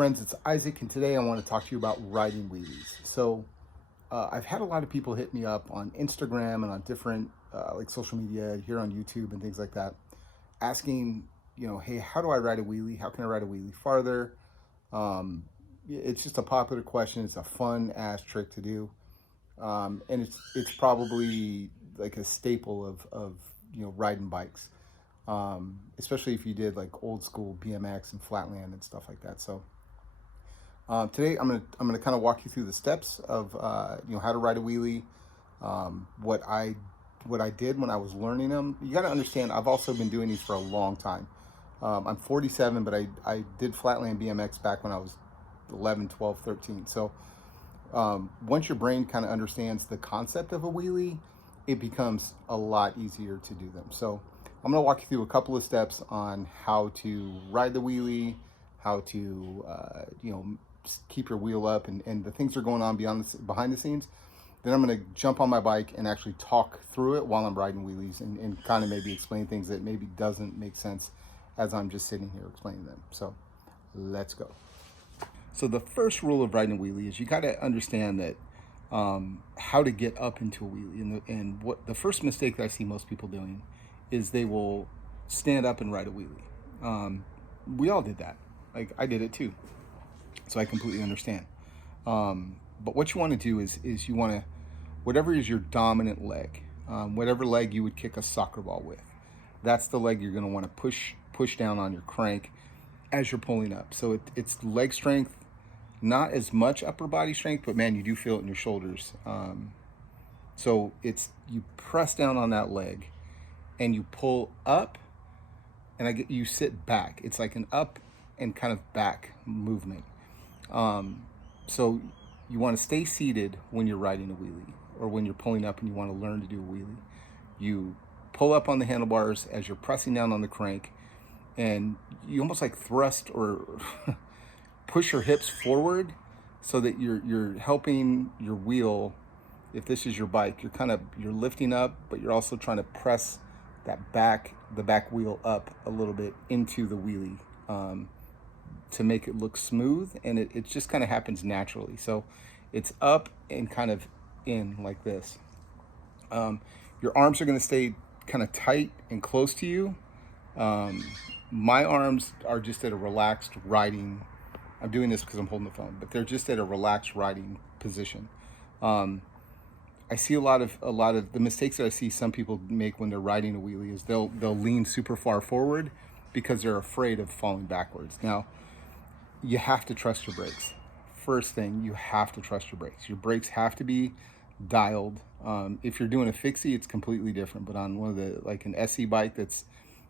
friends, it's Isaac, and today I want to talk to you about riding wheelies. I've had a lot of people hit me up on Instagram and on different like social media here on YouTube and things like that, asking, hey, how do I ride a wheelie? How can I ride a wheelie farther? Um, it's just a popular question. It's a fun ass trick to do, and it's probably like a staple of riding bikes, especially if you did like old school BMX and flatland and stuff like that. Today I'm gonna kind of walk you through the steps of how to ride a wheelie, what I did when I was learning them. You got to understand, I've also been doing these for a long time. I'm 47, but I did flatland BMX back when I was 11, 12, 13. Once your brain kind of understands the concept of a wheelie, it becomes a lot easier to do them. So I'm going to walk you through a couple of steps on how to ride the wheelie, how to keep your wheel up, and the things that are going on behind the scenes. Then I'm going to jump on my bike and actually talk through it while I'm riding wheelies, and kind of maybe explain things that maybe doesn't make sense as I'm just sitting here explaining them. So let's go. So the first rule of riding a wheelie is you got to understand that how to get up into a wheelie. And what the first mistake that I see most people doing is they will stand up and ride a wheelie. We all did that. Like, I did it too. So I completely understand. But what you want to do is you want to, whatever is your dominant leg, whatever leg you would kick a soccer ball with, that's the leg you're going to want to push down on your crank as you're pulling up. So it's leg strength, not as much upper body strength, but man, you do feel it in your shoulders. So you press down on that leg and you pull up, and you sit back. It's like an up and kind of back movement. So you want to stay seated when you're riding a wheelie, or when you're pulling up and you want to learn to do a wheelie. You pull up on the handlebars as you're pressing down on the crank, and you almost like thrust or push your hips forward so that you're helping your wheel. If this is your bike, you're lifting up, but you're also trying to press the back wheel up a little bit into the wheelie, to make it look smooth, and it just kind of happens naturally. So it's up and kind of in like this. Your arms are going to stay kind of tight and close to you. My arms are just at a relaxed riding. I'm doing this because I'm holding the phone, but they're just at a relaxed riding position. I see a lot of the mistakes that I see some people make when they're riding a wheelie is they'll lean super far forward because they're afraid of falling backwards. Now, you have to trust your brakes. First thing, you have to trust your brakes. Your brakes have to be dialed. If you're doing a fixie, it's completely different. But on one of like an SE bike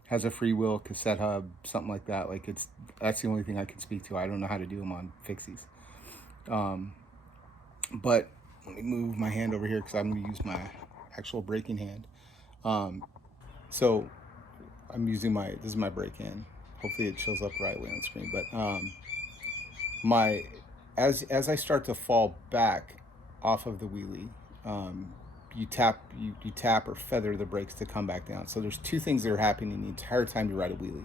has a freewheel, cassette hub, something like that, that's the only thing I can speak to. I don't know how to do them on fixies. But let me move my hand over here because I'm going to use my actual braking hand. So I'm using this is my brake hand. Hopefully it shows up right away on the screen. But as I start to fall back off of the wheelie, you tap or feather the brakes to come back down. So there's two things that are happening the entire time you ride a wheelie.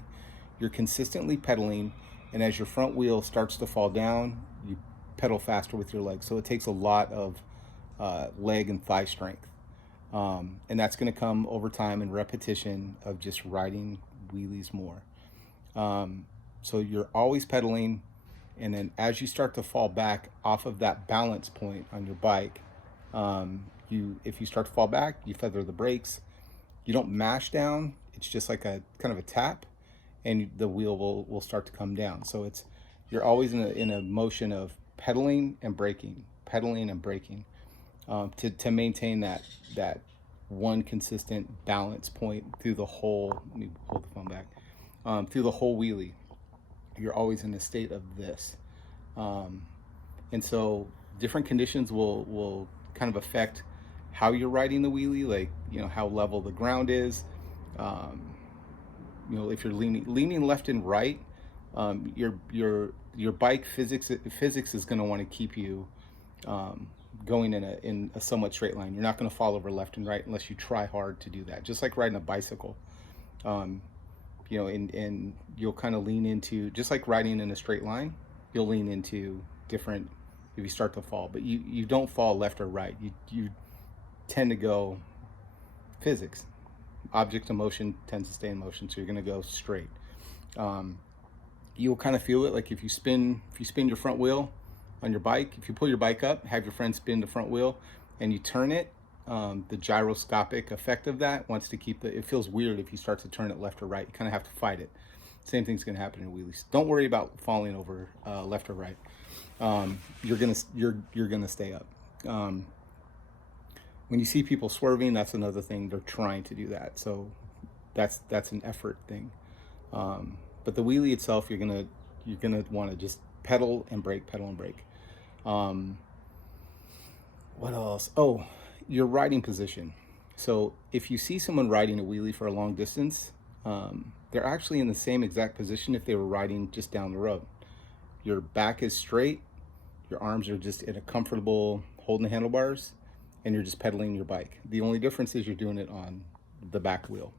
You're consistently pedaling, and as your front wheel starts to fall down, you pedal faster with your legs. So it takes a lot of leg and thigh strength, and that's going to come over time and repetition of just riding wheelies more. So you're always pedaling, and then as you start to fall back off of that balance point on your bike, if you start to fall back, you feather the brakes. You don't mash down. It's just like a kind of a tap, and the wheel will start to come down. So you're always in a motion of pedaling and braking, to maintain that one consistent balance point through the whole. Let me hold the phone back. Through the whole wheelie, you're always in a state of this, and so different conditions will kind of affect how you're riding the wheelie, like how level the ground is. If you're leaning left and right, your bike physics is going to want to keep you going in a somewhat straight line. You're not going to fall over left and right unless you try hard to do that. Just like riding a bicycle, and you'll kind of lean into, just like riding in a straight line. you'll lean into different, if you start to fall, but you don't fall left or right. You tend to go physics. Object of motion tends to stay in motion, so you're going to go straight. You'll kind of feel it like if you spin your front wheel on your bike, if you pull your bike up, have your friend spin the front wheel, and you turn it, the gyroscopic effect of that wants to keep it feels weird if you start to turn it left or right. You kind of have to fight it. Same thing's going to happen in wheelies. Don't worry about falling over left or right. You're gonna stay up. When you see people swerving, that's another thing. They're trying to do that, so that's an effort thing. But the wheelie itself, you're gonna want to just pedal and brake, pedal and brake. What else? Oh, your riding position. So if you see someone riding a wheelie for a long distance, they're actually in the same exact position if they were riding just down the road. Your back is straight, your arms are just in a comfortable holding the handlebars, and you're just pedaling your bike. The only difference is you're doing it on the back wheel.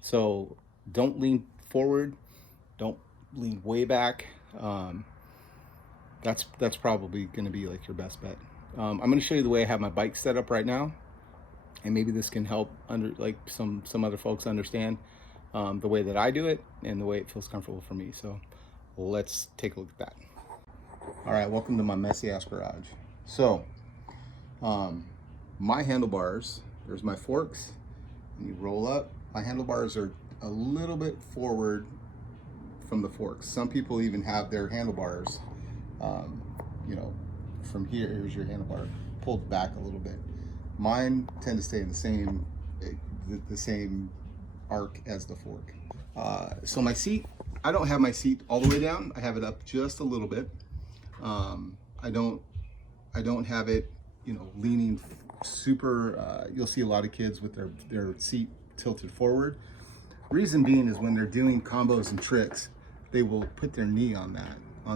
So don't lean forward, don't lean way back. That's probably going to be like your best bet. I'm going to show you the way I have my bike set up right now, and maybe this can help some other folks understand the way that I do it and the way it feels comfortable for me. So let's take a look at that. All right, welcome to my messy ass garage. So my handlebars, there's my forks, and you roll up. My handlebars are a little bit forward from the forks. Some people even have their handlebars, from here, here's your handlebar, pulled back a little bit. Mine tend to stay in the same arc as the fork. So my seat, I don't have my seat all the way down. I have it up just a little bit. I don't have it, leaning super. You'll see a lot of kids with their seat tilted forward. Reason being is when they're doing combos and tricks, they will put their knee on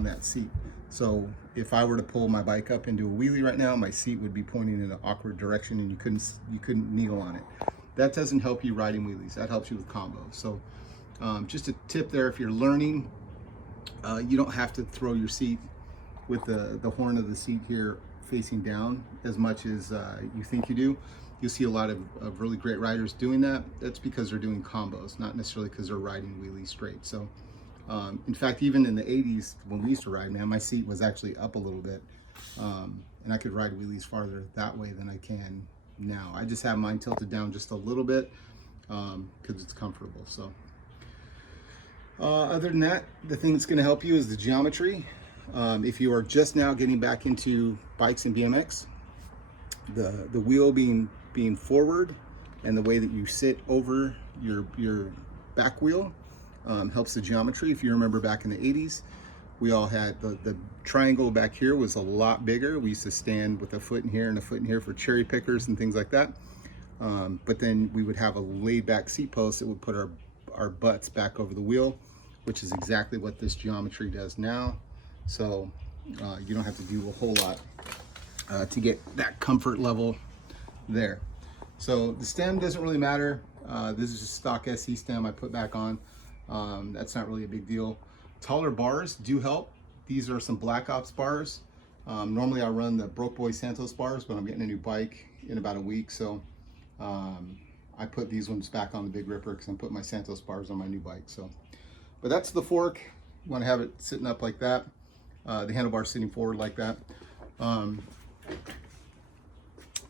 that seat. So if I were to pull my bike up into a wheelie right now, my seat would be pointing in an awkward direction, and you couldn't kneel on it. That doesn't help you riding wheelies. That helps you with combos. So just a tip there, if you're learning, you don't have to throw your seat with the horn of the seat here facing down as much as you think you do. You'll see a lot of really great riders doing that. That's because they're doing combos, not necessarily because they're riding wheelies straight. So in fact, even in the 80s when we used to ride, man, my seat was actually up a little bit, and I could ride wheelies farther that way than I can now. I just have mine tilted down just a little bit because it's comfortable. So other than that, the thing that's going to help you is the geometry. If you are just now getting back into bikes and BMX, the wheel being forward and the way that you sit over your back wheel helps the geometry. If you remember back in the 80s, we all had the triangle back here was a lot bigger. We used to stand with a foot in here and a foot in here for cherry pickers and things like that. But then we would have a laid back seat post that would put our butts back over the wheel, which is exactly what this geometry does now. So you don't have to do a whole lot to get that comfort level there. So the stem doesn't really matter. This is just stock SE stem I put back on. That's not really a big deal. Taller bars do help. These are some Black Ops bars. Normally I run the Broke Boy Santos bars, but I'm getting a new bike in about a week. So I put these ones back on the Big Ripper because I'm putting my Santos bars on my new bike. So, but that's the fork. You want to have it sitting up like that. The handlebar sitting forward like that.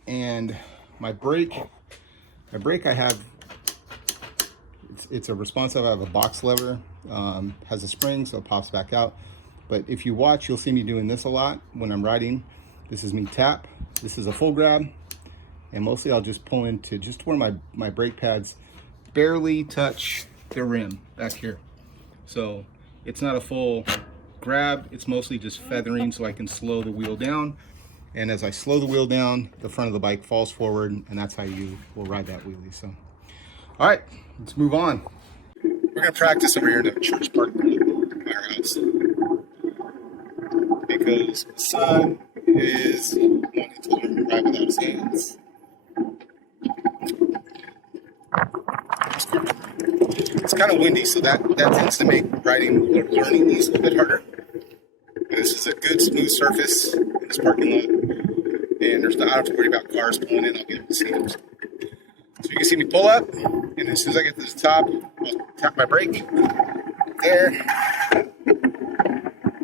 And my brake I have, it's a responsive. I have a box lever, has a spring so it pops back out. But if you watch, you'll see me doing this a lot when I'm riding. This is me tap, this is a full grab, and mostly I'll just pull into just where my brake pads barely touch the rim back here. So it's not a full grab, it's mostly just feathering so I can slow the wheel down. And as I slow the wheel down, the front of the bike falls forward, and that's how you will ride that wheelie. So, all right, let's move on. We're gonna practice over here in a church parking lot by our house because my son is wanting to learn to ride without his hands. It's kind of windy, so that tends to make riding or learning these a little bit harder. This good smooth surface in this parking lot, and I don't have to worry about cars pulling in. I'll be able to see them. So you can see me pull up, and as soon as I get to the top, I'll tap my brake there,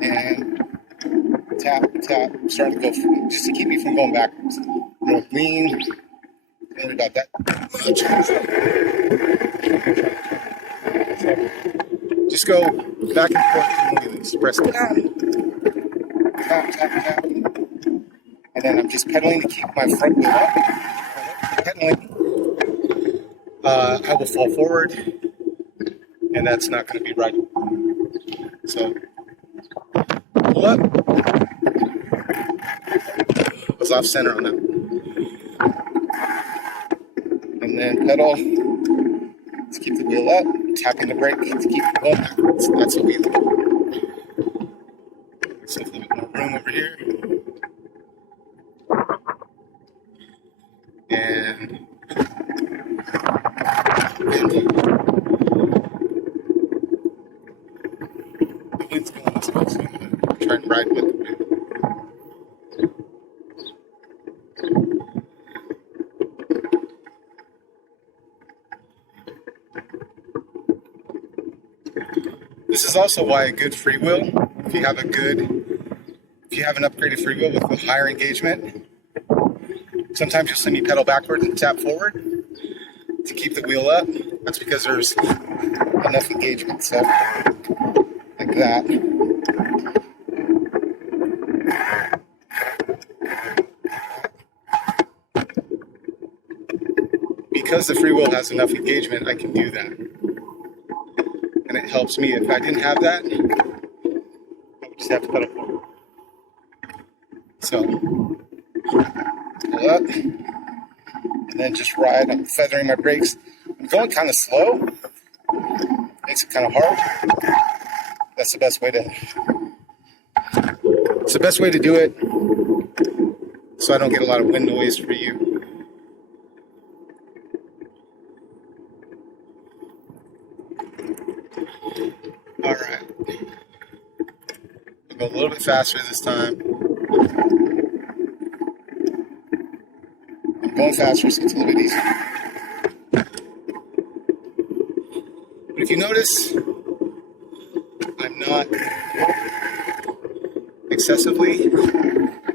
and tap, starting to go, just to keep me from going backwards. I'm going to lean, don't worry about that much. So just go back and forth, wheelies. Press down, tap, and then I'm just pedaling to keep my front wheel up. Pedaling, I will fall forward, and that's not going to be right. So pull up. Was off center on that. And then pedal to keep the wheel up, tapping the brake to keep it going backwards. That's what we do. So a little bit more room over here. And the wind's going this way, so I'm going to try and ride with the wind. This is also why a good freewheel, if you have an upgraded freewheel with a higher engagement, sometimes you'll see me pedal backwards and tap forward to keep the wheel up. That's because there's enough engagement. So like that. Because the freewheel has enough engagement, I can do that. And it helps me. If I didn't have that, I would just have to pedal forward. So, pull up, and then just ride. I'm feathering my brakes. I'm going kind of slow. Makes it kind of hard. That's the best way to. It's the best way to do it, so I don't get a lot of wind noise for you. All right. I'll go a little bit faster this time. I'm going faster, so it's a little bit easier. But if you notice, I'm not excessively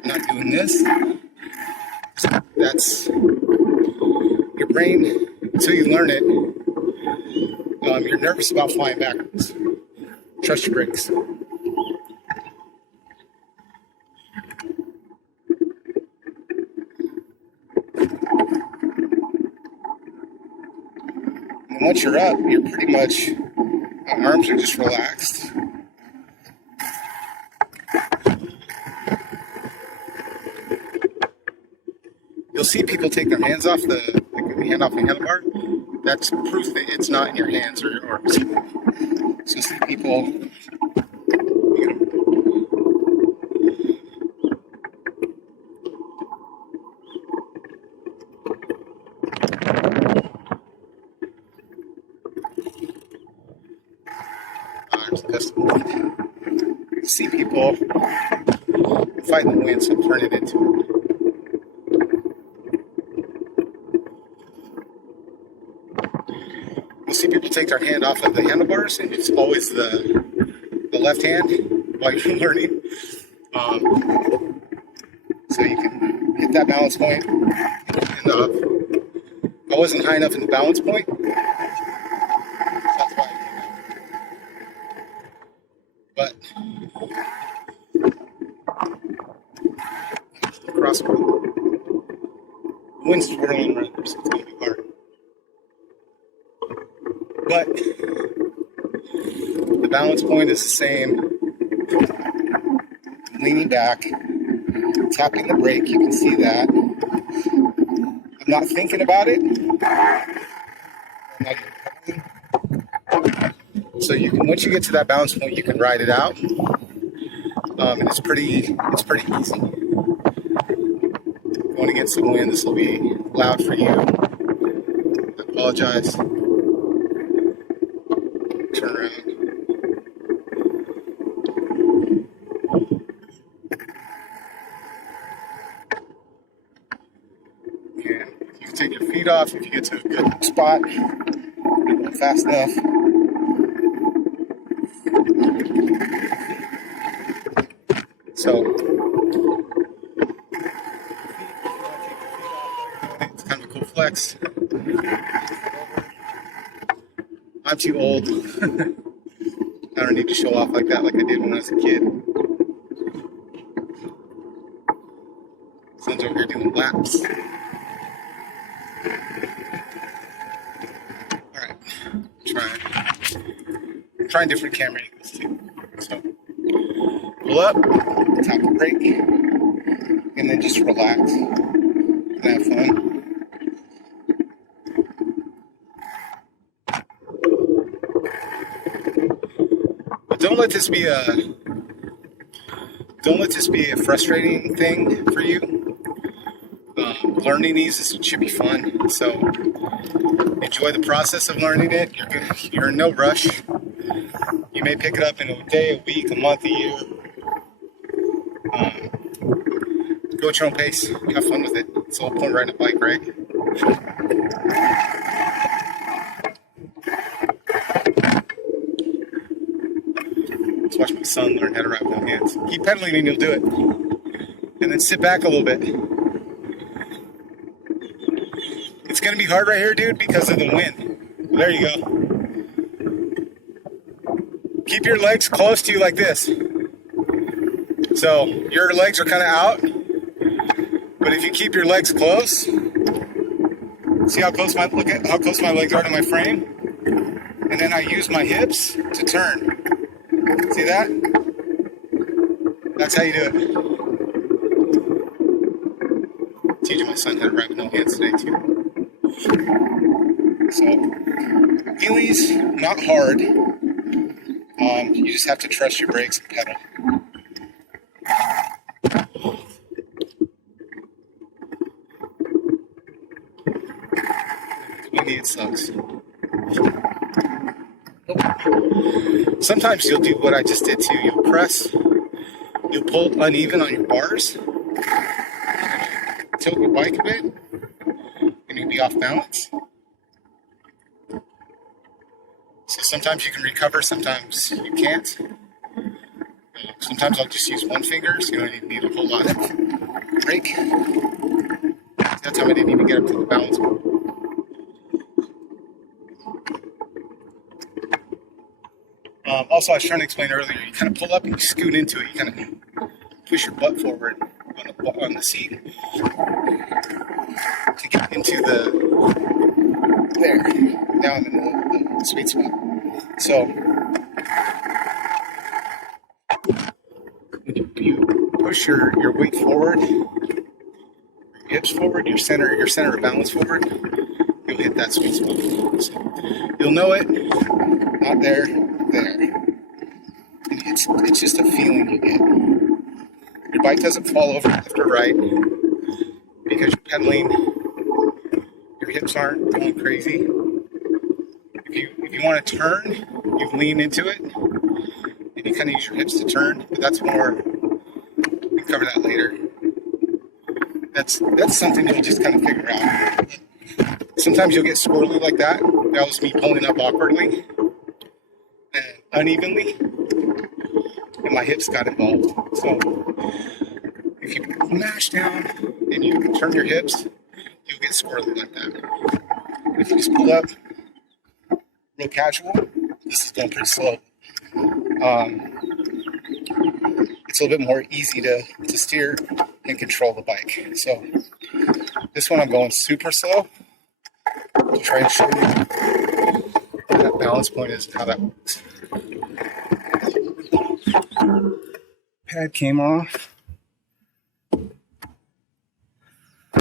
not doing this. That's your brain, until you learn it, you're nervous about flying backwards. Trust your brakes. And once you're up, you're pretty much, my arms are just relaxed. You'll see people take their hands off the hand off the handlebar. That's proof that it's not in your hands or arms. So you'll see people. See people fighting the wind, so turn it into it. You'll see people take their hand off of the handlebars, and it's always the left hand while you're learning. So you can hit that balance point. And I wasn't high enough in the balance point. That's why I came out. But across the wind's swirling right there, so it's going to be hard. But the balance point is the same. Leaning back, tapping the brake, you can see that. I'm not thinking about it. So you can, once you get to that balance point, you can ride it out. And it's pretty easy. Going against the wind, this will be loud for you. I apologize. Turn around. take your feet off if you get to a good spot, go fast enough. So it's kind of a cool flex. I'm too old. I don't need to show off like that like I did when I was a kid. Son's over here doing laps. Alright, trying different camera angles too. So, pull up, tap the brake, and then just relax and have fun. But don't let this be a frustrating thing for you. Learning these should be fun, so enjoy the process of learning it. You're in no rush. You may pick it up in a day, a week, a month, a year. Go at your own pace. Have fun with it. It's the whole point of riding a bike, right? Let's watch my son learn how to ride with no hands. Keep pedaling and you'll do it. And then sit back a little bit. It's going to be hard right here, dude, because of the wind. There you go. Keep your legs close to you like this. So your legs are kind of out. But if you keep your legs close, see how close look at how close my legs are to my frame? And then I use my hips to turn. See that? That's how you do it. Teaching my son how to ride with no hands today too. So, wheelies, not hard. You just have to trust your brakes and pedal. Windy, it sucks. Sometimes you'll do what I just did too. You'll press, you'll pull uneven on your bars, tilt your bike a bit, and you'll be off balance. So sometimes you can recover, sometimes you can't. Sometimes I'll just use one finger, so you don't even need a whole lot of brake. That time I didn't even get up to the balance board. Also, I was trying to explain earlier, you kind of pull up and you scoot into it. You kind of push your butt forward on the seat to get into down in the sweet spot. So, when you push your weight forward, your hips forward, your center of balance forward, you'll hit that sweet spot. So, you'll know it, not there. And it's just a feeling you get. Your bike doesn't fall over left or right because you're pedaling. Your hips aren't going crazy. If you want to turn, you lean into it, and you kind of use your hips to turn. But that's more. We can cover that later. That's something you'll just kind of figure out. Sometimes you'll get squirrely like that. That was me pulling up awkwardly and unevenly, and my hips got involved. So if you mash down and you turn your hips, you'll get squirrely like that. If you just pull up real casual, this is going pretty slow. It's a little bit more easy to steer and control the bike. So this one I'm going super slow to try and show you where that balance point is and how that works. Pad came off. There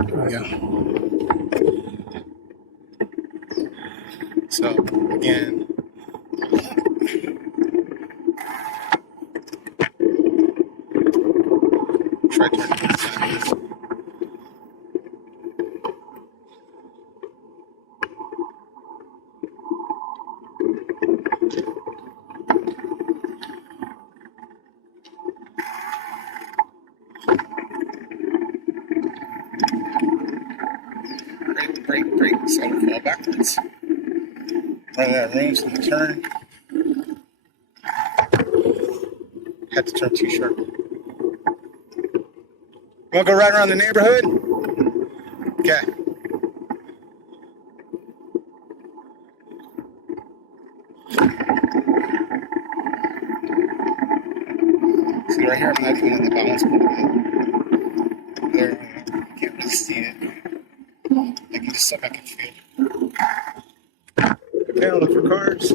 we go. So again, try turning it sideways. so I don't fall backwards. Run out of room, so the turn. Had to turn too sharp. Wanna go right around the neighborhood? Okay. See right here, I'm not even in the balance board. There, can't really see it. I can just suck, I can feel. Okay, I'll look for cars.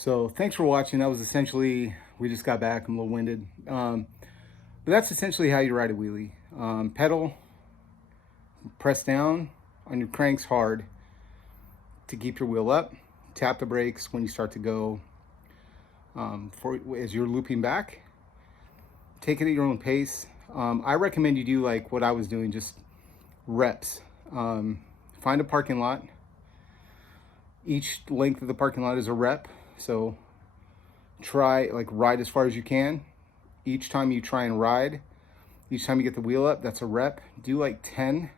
So thanks for watching. That was essentially, we just got back, I'm a little winded. But that's essentially how you ride a wheelie. Pedal, press down on your cranks hard to keep your wheel up. Tap the brakes when you start to go as you're looping back. Take it at your own pace. I recommend you do like what I was doing, just reps. Find a parking lot. Each length of the parking lot is a rep. So try, like, ride as far as you can. Each time you try and ride, each time you get the wheel up, that's a rep. Do like 10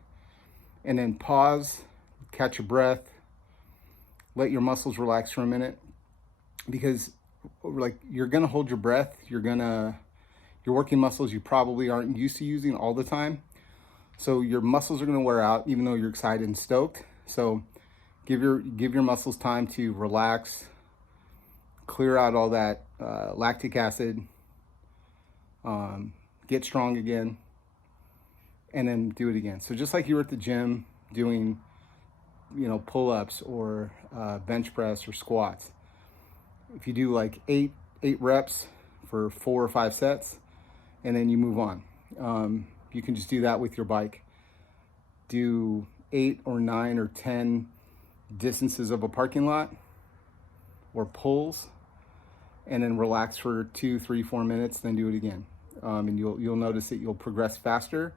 and then pause, catch your breath, let your muscles relax for a minute, because like you're gonna hold your breath. You're working muscles you probably aren't used to using all the time. So your muscles are gonna wear out even though you're excited and stoked. So give your muscles time to relax, clear out all that lactic acid, get strong again, and then do it again. So just like you were at the gym doing, pull-ups or bench press or squats, if you do like eight reps for 4 or 5 sets, and then you move on. You can just do that with your bike. Do 8 or 9 or 10 distances of a parking lot or pulls, and then relax for 2, 3, 4 minutes, then do it again. And you'll notice that you'll progress faster,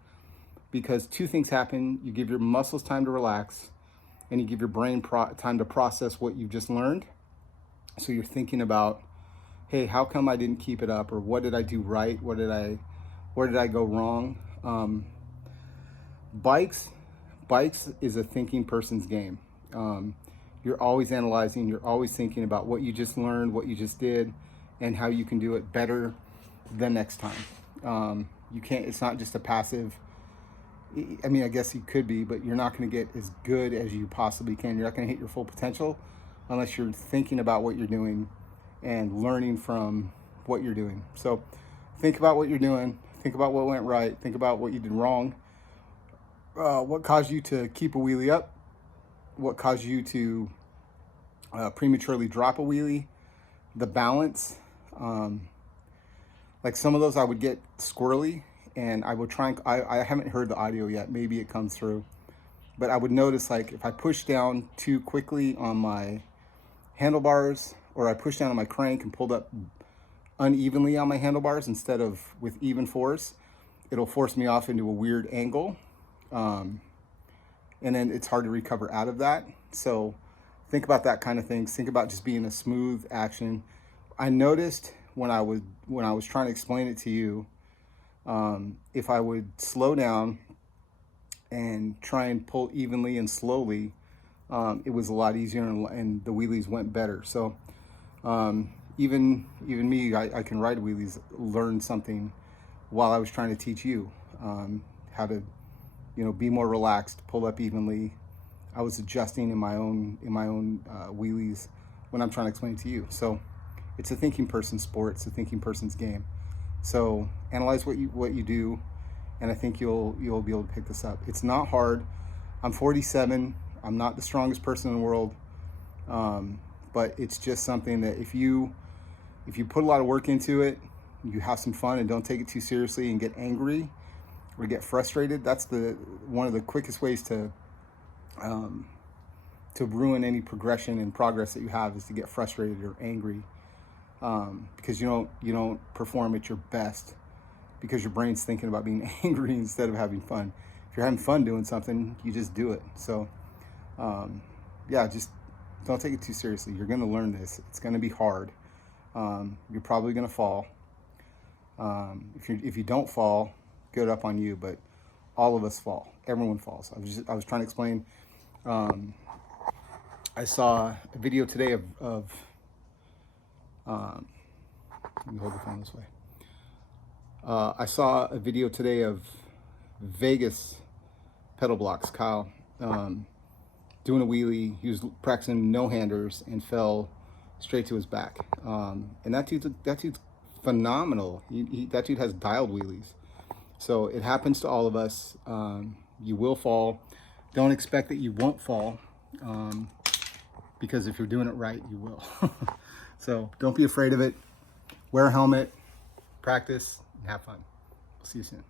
because 2 things happen. You give your muscles time to relax, and you give your brain time to process what you've just learned. So you're thinking about, hey, how come I didn't keep it up? Or what did I do right? What did I Where did I go wrong? Bikes, bikes is a thinking person's game. You're always analyzing, you're always thinking about what you just learned, what you just did, and how you can do it better the next time. You can't, it's not just a passive, I mean, I guess you could be, but you're not going to get as good as you possibly can. You're not going to hit your full potential unless you're thinking about what you're doing and learning from what you're doing. So think about what you're doing, think about what went right, think about what you did wrong, what caused you to keep a wheelie up, what caused you to prematurely drop a wheelie, the balance. Like some of those I would get squirrely, and I would try and, I haven't heard the audio yet, maybe it comes through, but I would notice like if I push down too quickly on my handlebars, or I pushed down on my crank and pulled up unevenly on my handlebars instead of with even force, it'll force me off into a weird angle. And then it's hard to recover out of that. So think about that kind of things. Think about just being a smooth action. I noticed when I was trying to explain it to you, if I would slow down and try and pull evenly and slowly, it was a lot easier, and the wheelies went better. So even me, I can ride wheelies, learn something while I was trying to teach you how to, be more relaxed, pull up evenly. I was adjusting in my own wheelies when I'm trying to explain it to you. So it's a thinking person's sport. It's a thinking person's game. So analyze what you do, and I think you'll be able to pick this up. It's not hard. I'm 47. I'm not the strongest person in the world, but it's just something that if you put a lot of work into it, you have some fun and don't take it too seriously and get angry or get frustrated. That's one of the quickest ways to ruin any progression and progress that you have, is to get frustrated or angry, because you don't perform at your best because your brain's thinking about being angry instead of having fun. If you're having fun doing something, you just do it. So yeah, just don't take it too seriously. You're going to learn this. It's going to be hard. You're probably going to fall. If you don't fall, good up on you, but all of us fall. Everyone falls. I was trying to explain. I saw a video today of let me hold the phone this way. I saw a video today of Vegas pedal blocks, Kyle, doing a wheelie. He was practicing no-handers and fell straight to his back. And that dude's phenomenal. That dude has dialed wheelies. So it happens to all of us. You will fall. Don't expect that you won't fall, because if you're doing it right, you will. So don't be afraid of it. Wear a helmet, practice, and have fun. See you soon.